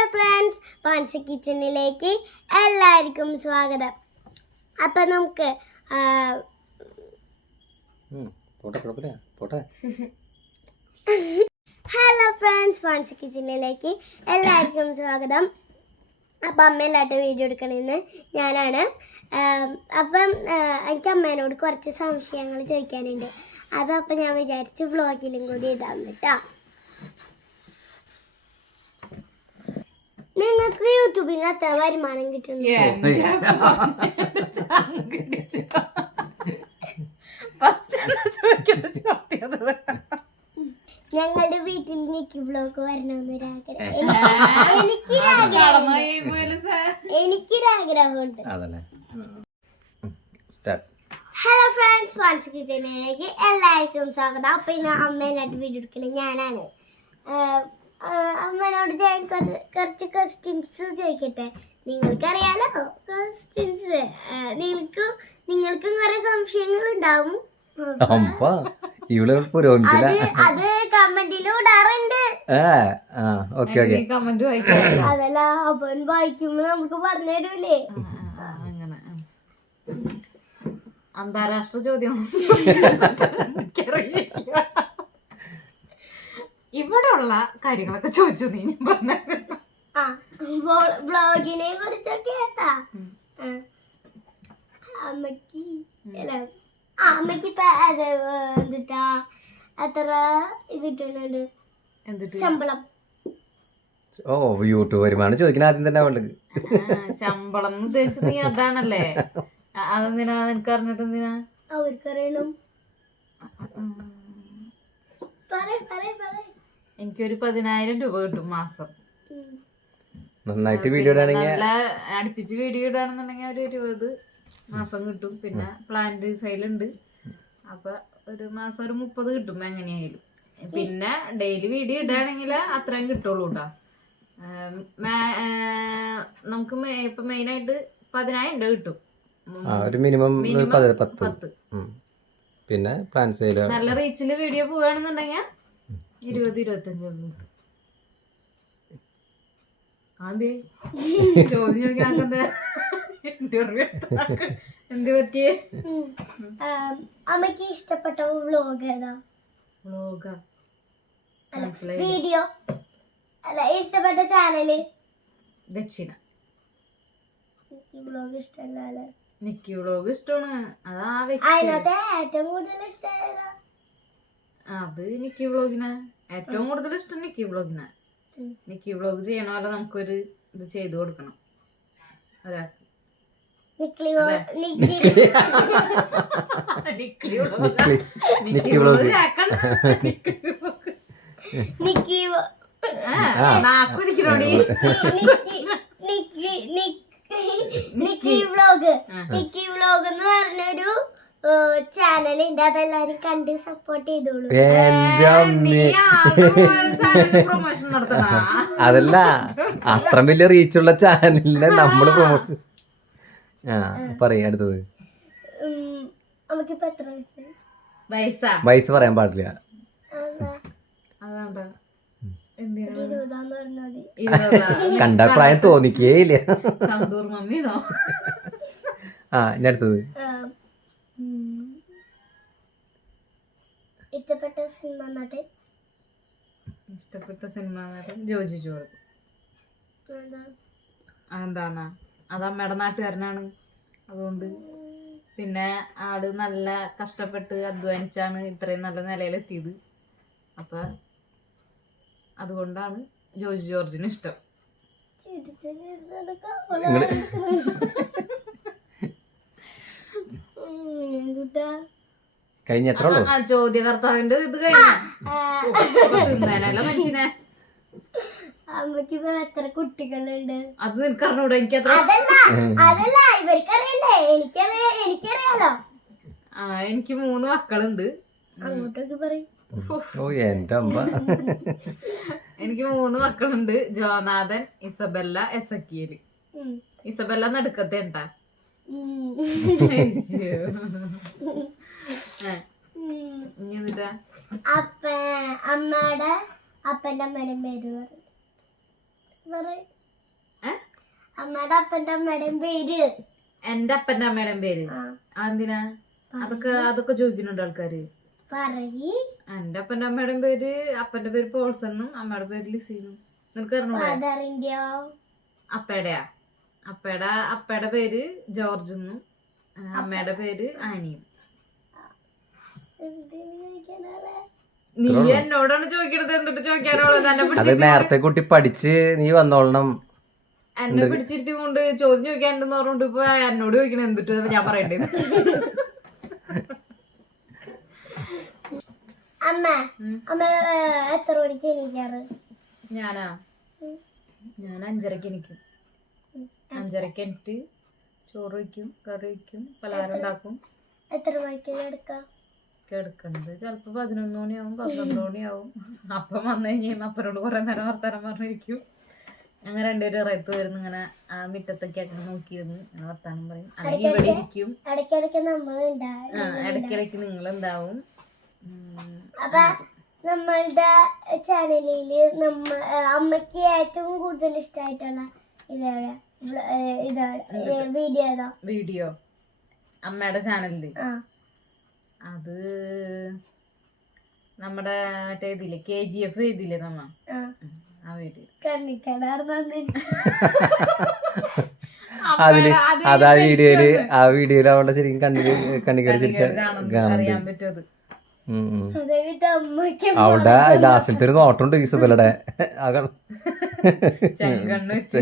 Hello friends, Pansy കിച്ചണിലേക്ക് എല്ലാവർക്കും സ്വാഗതം. അപ്പം നമുക്ക് ഹലോ ഫ്രണ്ട്സ്, പാൻസി കിച്ചണിലേക്ക് എല്ലാവർക്കും സ്വാഗതം. അപ്പം അമ്മയില്ലാത്ത വീഡിയോ എടുക്കണമെന്ന് ഞാനാണ്. അപ്പം എനിക്ക് അമ്മേനോട് കുറച്ച് സംശയങ്ങൾ ചോദിക്കാനുണ്ട്. അതപ്പം ഞാൻ വിചാരിച്ച് വ്ളോഗിലും കൂടി ഇടാൻ കേട്ടോ. നിങ്ങൾക്ക് യൂട്യൂബിൽ നിന്ന് എത്ര വരുമാനം കിട്ടുന്നു? ഞങ്ങളുടെ വീട്ടിൽ നിക്കി ബ്ലോഗ് വരണമെന്നൊരാഗ്രഹം എനിക്കൊരാഗ്രഹമുണ്ട്. ഹലോ ഫ്രണ്ട്സ്, പാൻസി കിച്ചണിലേക്ക് എല്ലാവർക്കും സ്വാഗതം. അപ്പൊ ഇന്ന് അമ്മേനായിട്ട് വീഡിയോ എടുക്കുന്നത് ഞാനാണ്. അമ്മേനോട് ഞാൻ കുറച്ച് ക്വസ്റ്റ്യൻസ് ചോദിക്കട്ടെ. നിങ്ങൾക്കറിയാലോ ക്വസ്റ്റ്യൻസ്, നിങ്ങൾക്കും കുറെ സംശയങ്ങൾ ഉണ്ടാവും. അത് കമന്റിലും ഇടാറുണ്ട്. അതല്ല, അവൻ വായിക്കുമ്പോ നമുക്ക് പറഞ്ഞു തരൂലേ. അന്താരാഷ്ട്ര ചോദ്യം ഇവിടെ ഉള്ള കാര്യങ്ങളൊക്കെ ചോദിച്ചു. നീ പറഞ്ഞ ബ്ലോഗിനെ കുറിച്ചൊക്കെ കേട്ടാ അമ്മക്ക് ഇപ്പൊ എന്തിട്ടാ എത്ര ഇതിട്ടുണ്ട് ശമ്പളം? ഓ, യൂട്യൂബ് വരുമാനം ചോദിക്കണ ആദ്യം തന്നെ അവൾക്ക് ശമ്പളം ഉദ്ദേശിച്ചത് നീ അതാണല്ലേ? അതെന്തിനാ നിനക്ക് അറിഞ്ഞിട്ട് എന്തിനാ? അവർക്കറിയണം. എനിക്കൊരു 10,000 രൂപ കിട്ടും മാസം. നന്നായിട്ട് വീഡിയോ നല്ല അടുപ്പിച്ച് വീഡിയോ ഇടാണെന്നുണ്ടെങ്കിൽ ഒരു 20 മാസം കിട്ടും. പിന്നെ പ്ലാന്റ് സൈലുണ്ട്, അപ്പൊ ഒരു മാസം ഒരു 30 കിട്ടും എങ്ങനെയായാലും. പിന്നെ ഡെയിലി വീഡിയോ ഇടുകയാണെങ്കിൽ അത്രയും കിട്ടുള്ളൂ കേട്ടോ. നമുക്ക് ഇപ്പൊ മെയിനായിട്ട് 10,000 രൂപ കിട്ടും. ഒരു മിനിമം 10. പിന്നെ പ്ലാൻ സെയിൽ നല്ല റീച്ചില് വീഡിയോ പോവുകയാണെന്നുണ്ടെങ്കിൽ 20-25 ആദ്യ ചോദ്യം ചോദിക്കാൻ എന്ത് പറ്റിയേ? അമ്മക്ക് ഇഷ്ടപ്പെട്ട വ്ളോഗ് ഏതാ? വീഡിയോ അല്ല, ഇഷ്ടപ്പെട്ട ചാനല്? ദക്ഷിണ. വ്ളോഗ് ഇഷ്ടമല്ലേ? നിക്കി വ്ളോഗ് ഇഷ്ടമാണ്. അതിനകത്ത് ഏറ്റവും കൂടുതൽ ഇഷ്ടം ഏതാ? അത് നിക്കി വ്ളോഗിനെ ഏറ്റവും കൂടുതൽ ഇഷ്ടം. നിക്കി വ്ളോഗിനെ നിക്കി വ്ളോഗ് ചെയ്യണ പോലെ നമുക്കൊരു ഇത് ചെയ്തു കൊടുക്കണം ഒരാൾക്ക്. നാക്കുടിക്കണോടി. നിക്കി വ്ളോഗ് എന്ന് പറഞ്ഞൊരു ചാനലുണ്ട്. അതെല്ലാരും കണ്ട് സപ്പോർട്ട് ചെയ്തോളൂ. അതല്ല, അത്ര വലിയ റീച്ചുള്ള ചാനലിനെ നമ്മള് പ്രൊമോട്ട്. പറയാ അടുത്തത്. നമുക്കിപ്പോ എത്ര വയസ്സ് പറയാൻ പാടില്ല. കണ്ട പ്രായം തോന്നിക്കേയില്ല. ഇനി അടുത്തത്. ഇഷ്ടപ്പെട്ട സിനിമ നടൻ ജോജി ജോർജ്. അതെന്താന്നാ, അത് അമ്മയുടെ നാട്ടുകാരനാണ്, അതുകൊണ്ട്. പിന്നെ ആള് നല്ല കഷ്ടപ്പെട്ട് അധ്വാനിച്ചാണ് ഇത്രയും നല്ല നിലയിലെത്തിയത്. അപ്പൊ അതുകൊണ്ടാണ് ജോജി ജോർജിന് ഇഷ്ടം. ചോദ്യകർത്താവിന്റെ ഇത് കഴിഞ്ഞല്ല മനുഷ്യനെ. അമ്മക്കിപ്പോ എത്ര കുട്ടികളുണ്ട്? അത് നിനക്ക് അറിഞ്ഞൂടെ? എനിക്കത്ര അതല്ല, ഇവർക്കറിയണ്ടേ? എനിക്കറിയാലോ. എനിക്ക് 3 മക്കളുണ്ട്. അങ്ങോട്ടൊക്കെ പറയും. എനിക്ക് 3 മക്കളുണ്ട്. Jonathan, Isabella, Ezekiel. ഇസബെല്ല നടുക്കത്തെ ഉണ്ടാ. ഇനി എന്നിട്ടാ അമ്മയുടെ അപ്പന്റെ അമ്മയുടെ പേര് പറയ്. ഏ? അമ്മയുടെ അപ്പന്റെ അമ്മയുടെയും പേര്. എന്റെ അപ്പന്റെ അമ്മയുടെയും പേര് ആ, എന്തിനാ? അതൊക്കെ ചോദിക്കുന്നുണ്ട് ആൾക്കാര്. പറയ്. എന്റെ അപ്പന്റെ അമ്മയുടെയും പേര്, അപ്പന്റെ പേര് പോൾസെന്നും അമ്മയുടെ പേര് ലിസീനും. നിനക്ക് അറിഞ്ഞൂടെ? ഫാദറിന്റെയോ? അപ്പയുടെയാ? അപ്പയുടെ പേര് ജോർജ് എന്നും അമ്മയുടെ പേര് ആനിയും. എന്തിന് ചോദിക്കാനാണ്? നീ എന്നോടാണ് ചോദിക്കണത്, എന്തിട്ട് ചോദിക്കാനുള്ളത്? അത് നേരത്തെ കുട്ടി പഠിച്ച് നീ വന്നോളണം. എന്നെ പിടിച്ചിരുത്തി കൊണ്ട് ചോദ്യം ചോദിക്കാനുണ്ടെന്ന് പറഞ്ഞോണ്ട് ഇപ്പൊ എന്നോട് ചോദിക്കണ എന്തിട്ട് ഞാൻ പറയണ്ടേന്ന്. അമ്മ അമ്മ എത്ര മണിക്ക് എണീക്കാറ്? ഞാൻ 5:30 എനിക്കും. 5:30 എനിക്ക് ചോറ് വയ്ക്കും, കറി വയ്ക്കും, പലഹാരം ഉണ്ടാക്കും. എത്ര മണിക്ക് എടുക്കാം? കിടക്കുന്നത് ചിലപ്പോ 11 മണിയാവും, 12 മണിയാവും. അപ്പം വന്നു കഴിഞ്ഞാൽ അപ്പനോട് കുറെ നേരം വർത്താനം പറഞ്ഞിരിക്കും. ഞങ്ങൾ രണ്ടുപേരും ഇറയത്ത് വരുന്നു, ഇങ്ങനെ ആ മുറ്റത്തൊക്കെയൊക്കെ നോക്കിയിരുന്നു, ഇങ്ങനെ വർത്താനം പറയും. അല്ലെങ്കിൽ ഇവിടെ ഇരിക്കും. ഇടയ്ക്കിടയ്ക്ക് നമ്മൾ ഇടയ്ക്കിടയ്ക്ക് നിങ്ങളുണ്ടാവും. അപ്പൊ നമ്മളുടെ ചാനലില് അമ്മക്ക് ഏറ്റവും കൂടുതൽ ഇഷ്ടമായിട്ടുള്ള വീഡിയോ ഏതാ? വീഡിയോ അമ്മയുടെ ചാനലില് ആ, അത് നമ്മുടെ മറ്റേ ഇതില്ലേ KGF ഇതില്ലേ നമ്മ ആ വീഡിയോ അതില് ആ വീഡിയോയില് അവളുടെ ശരിക്കും കണ്ണിക്കടിച്ചിരിക്കാൻ അറിയാൻ പറ്റും അത്. അവിടെ ലാസ്റ്റിലത്തെ ഒരു നോട്ടുണ്ട് ഈസബലയുടെ ചെങ്കണ്ണ് വെച്ച്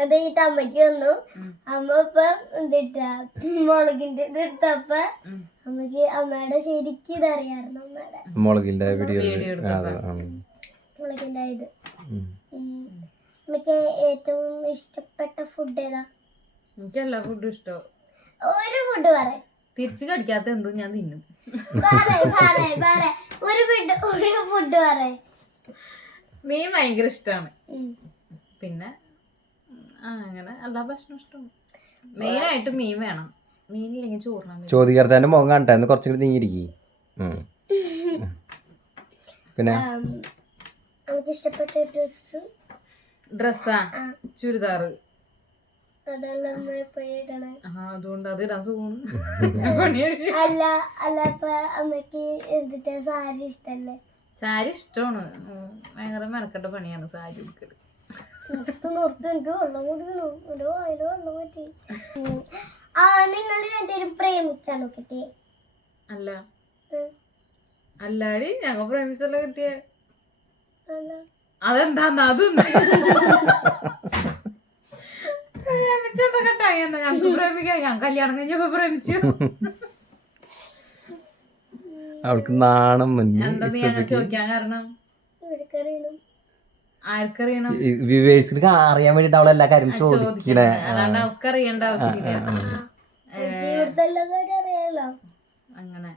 അത് കഴിഞ്ഞിട്ട് അമ്മയ്ക്ക് വന്നു. അമ്മ ഇപ്പൊ എന്തിട്ടാ മുളകിന്റെ ഇത് എടുത്തപ്പ അമ്മക്ക് അമ്മയുടെ ശരിക്കും ഇതറിയായിരുന്നു. അമ്മയുടെ മുളകിന്റെ വീഡിയോ മുളകിന്റെ ഇത്. അമ്മക്ക് ഏറ്റവും ഇഷ്ടപ്പെട്ട ഫുഡ് ഏതാ? എനിക്ക് എല്ലാ ഫുഡും ഇഷ്ടം. ഒരു ഫുഡ് പറയാം. തിരിച്ചു കടിക്കാത്ത എന്തും ഞാൻ തിന്നും. ഒരു ഫുഡ് പറയാം. മീൻ ഭയങ്കര ഇഷ്ടമാണ്. പിന്നെ അങ്ങനെ എല്ലാ ഭക്ഷണവും ഇഷ്ടമാണ്. മെയിനായിട്ട് മീൻ വേണം. മീനില്ലെങ്കിൽ ചോറിനാൻ ചോദിക്കാത്തതിന്റെ മുഖം കാണട്ടെ, കുറച്ചുകൂടി നീങ്ങിരിക്കും. പിന്നെ നമുക്ക് ഇഷ്ടപ്പെട്ട ഡ്രസ്സാ ചുരിദാറ്. അതുകൊണ്ട് അത് ഇടാൻ സുഖമാണ്. അല്ല ഇപ്പൊ അമ്മക്ക് എന്തിട്ടാ സാരി ഇഷ്ടല്ലേ? സാരി ഇഷ്ടമാണ്. ഭയങ്കര മെനക്കെട്ട പണിയാണ് സാരി എടുക്കല്. എനിക്ക് വെള്ളം കുടിക്കണോ? ഒരു വായില് വെള്ളം പറ്റി. നിങ്ങൾ രണ്ടുപേരും പ്രേമിച്ചാണോ കിട്ടിയേ? അല്ല അല്ലാടി, ഞങ്ങൾ പ്രേമിച്ചല്ല കിട്ടിയേ. അതെന്താന്ന് അതൊന്നും ഞങ്ങൾക്ക് പ്രേമിക്കാം. ഞാൻ കല്യാണം കഴിഞ്ഞപ്പോ പ്രേമിച്ചു. അവൾക്ക് നാണം എന്താ നീ അങ്ങനെ ചോദിക്കാൻ കാരണം? ആർക്കറിയണം? വ്യൂവേഴ്സിന് അറിയാൻ വേണ്ടിട്ട് അവൾ എല്ലാ കാര്യം ചോദിക്കണേ. അല്ലാണ്ട് അവർക്ക് അറിയേണ്ട ആവശ്യമില്ല. അങ്ങനെ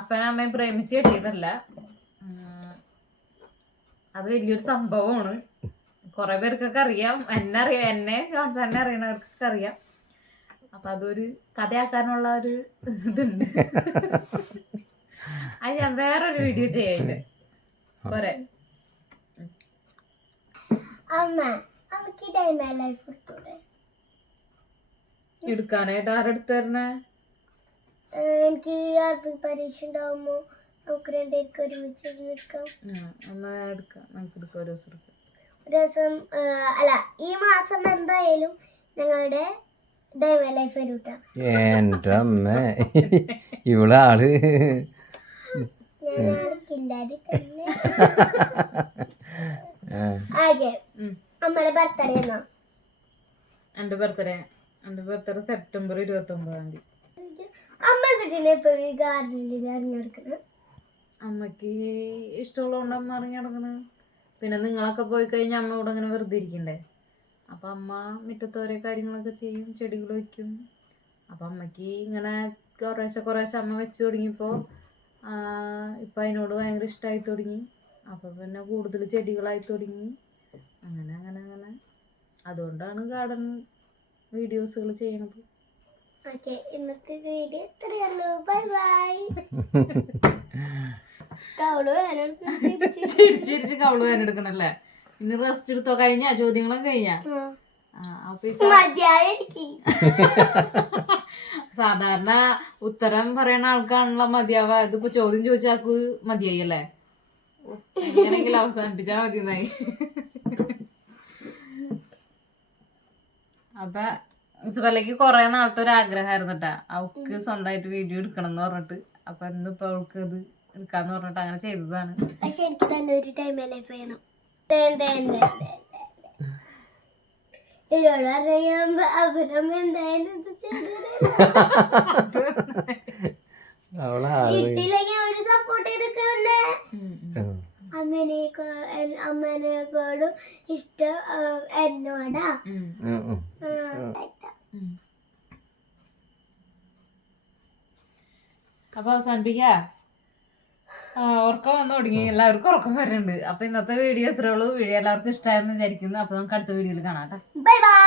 അപ്പനമ്മയും പ്രേമിച്ച് കെട്ടിയതല്ല. അത് വലിയൊരു സംഭവമാണ്. കുറെ പേർക്കൊക്കെ അറിയാം. എന്നെ ജോൺസനെ അറിയണവർക്കൊക്കെ അറിയാം. അപ്പൊ അതൊരു കഥയാക്കാനുള്ള ഒരു ഇതുണ്ട്. അത് ഞാൻ വേറൊരു വീഡിയോ ചെയ്യാനില്ല. പോരെ? എടുക്കാനായിട്ട് ആരെടുത്ത് തരണേ? എനിക്ക് പരീക്ഷ ഉണ്ടാവുമ്പോ നമുക്ക് രണ്ടുപേർക്ക് ഒരുമിച്ച് നിൽക്കാം. നമുക്ക് എടുക്കാം. ഒരു ദിവസം അല്ല, ഈ മാസം എന്തായാലും ഞങ്ങളുടെ ഡയമണ്ട് ലൈഫ് വരൂട്ടാ. എന്റെ അമ്മ ഇവിടെ ആള് ഞാൻ ആർക്കില്ലാതെ തന്നെ. അമ്മയുടെ ബർത്ത്ഡേ എന്നാ? എന്റെ ബർത്ത്ഡേ സെപ്റ്റംബർ 29. അമ്മ എന്തിനാ എപ്പോഴും ഗാർഡനിൽ ഇറങ്ങിയെടുക്കുന്നത്? അമ്മക്ക് ഇഷ്ടമുള്ളതുകൊണ്ട് അമ്മ ഇറങ്ങി നടക്കുന്നത്. പിന്നെ നിങ്ങളൊക്കെ പോയി കഴിഞ്ഞാൽ അമ്മ ഇവിടെ അങ്ങനെ വെറുതെ ഇരിക്കണ്ടേ. അപ്പം അമ്മ മുറ്റത്ത് ഓരോ കാര്യങ്ങളൊക്കെ ചെയ്യും, ചെടികൾ വയ്ക്കും. അപ്പം അമ്മയ്ക്ക് ഇങ്ങനെ കുറേശ്ശെ അമ്മ വെച്ച് തുടങ്ങിയപ്പോൾ ഇപ്പം അതിനോട് ഭയങ്കര ഇഷ്ടമായി തുടങ്ങി. അപ്പം പിന്നെ കൂടുതൽ ചെടികളായി തുടങ്ങി. അങ്ങനെ അതുകൊണ്ടാണ് ഗാർഡൻ വീഡിയോസുകൾ ചെയ്യണത്. ഇന്നത്തെ വീഡിയോ ഇത്രയേ ഉള്ളൂ. Bye bye. കവള് വേണം ചിരിച്ചിരിച്ച് കവള് വേന എടുക്കണല്ലേ. ഇനി റെസ്റ്റ് എടുത്തോ? കഴിഞ്ഞാ ചോദ്യങ്ങളൊക്കെ കഴിഞ്ഞാ? അപ്പൊ മതിയായിരിക്കും. സാധാരണ ഉത്തരം പറയണ ആൾക്കാണല്ലോ മതിയാവാ. ഇതിപ്പോ ചോദ്യം ചോദിച്ചാക്ക് മതിയായി അല്ലേ? എങ്ങനെങ്കിലും അവസാനിപ്പിച്ചാ മതി എന്നായി. അപ്പൊ ഇസബല്ലയ്ക്ക് കൊറേ നാളത്തെ ഒരു ആഗ്രഹമായിരുന്നു കേട്ടാ, അവൾക്ക് സ്വന്തമായിട്ട് വീഡിയോ എടുക്കണം എന്ന് പറഞ്ഞിട്ട്. അപ്പൊ ഇന്നിപ്പോ അവൾക്ക് ഇത് എടുക്കാന്ന് പറഞ്ഞിട്ട് അങ്ങനെ ചെയ്തതാണ്. പക്ഷെ എനിക്ക് തന്നെ ഒരു ടൈം ലൈഫ് വേണം. ഇവരോട് അറിയാൻ അവരും എന്തായാലും ഇത് വീട്ടിലേക്ക് അവര് സപ്പോർട്ട് ചെയ്തിട്ടുണ്ട്. അമ്മേനേക്കാളും ഇഷ്ടം എന്നോടാ. അപ്പൊ അവസാനിപ്പിക്കാ. ഉറക്കം വന്നു തുടങ്ങി, എല്ലാവർക്കും ഉറക്കം വരുന്നുണ്ട്. അപ്പൊ ഇന്നത്തെ വീഡിയോ എത്രയുള്ളൂ. വീഡിയോ എല്ലാവർക്കും ഇഷ്ടമായെന്ന് വിചാരിക്കുന്നു. അപ്പൊ നമുക്ക് അടുത്ത വീഡിയോയിൽ കാണാം കേട്ടോ. Bye bye.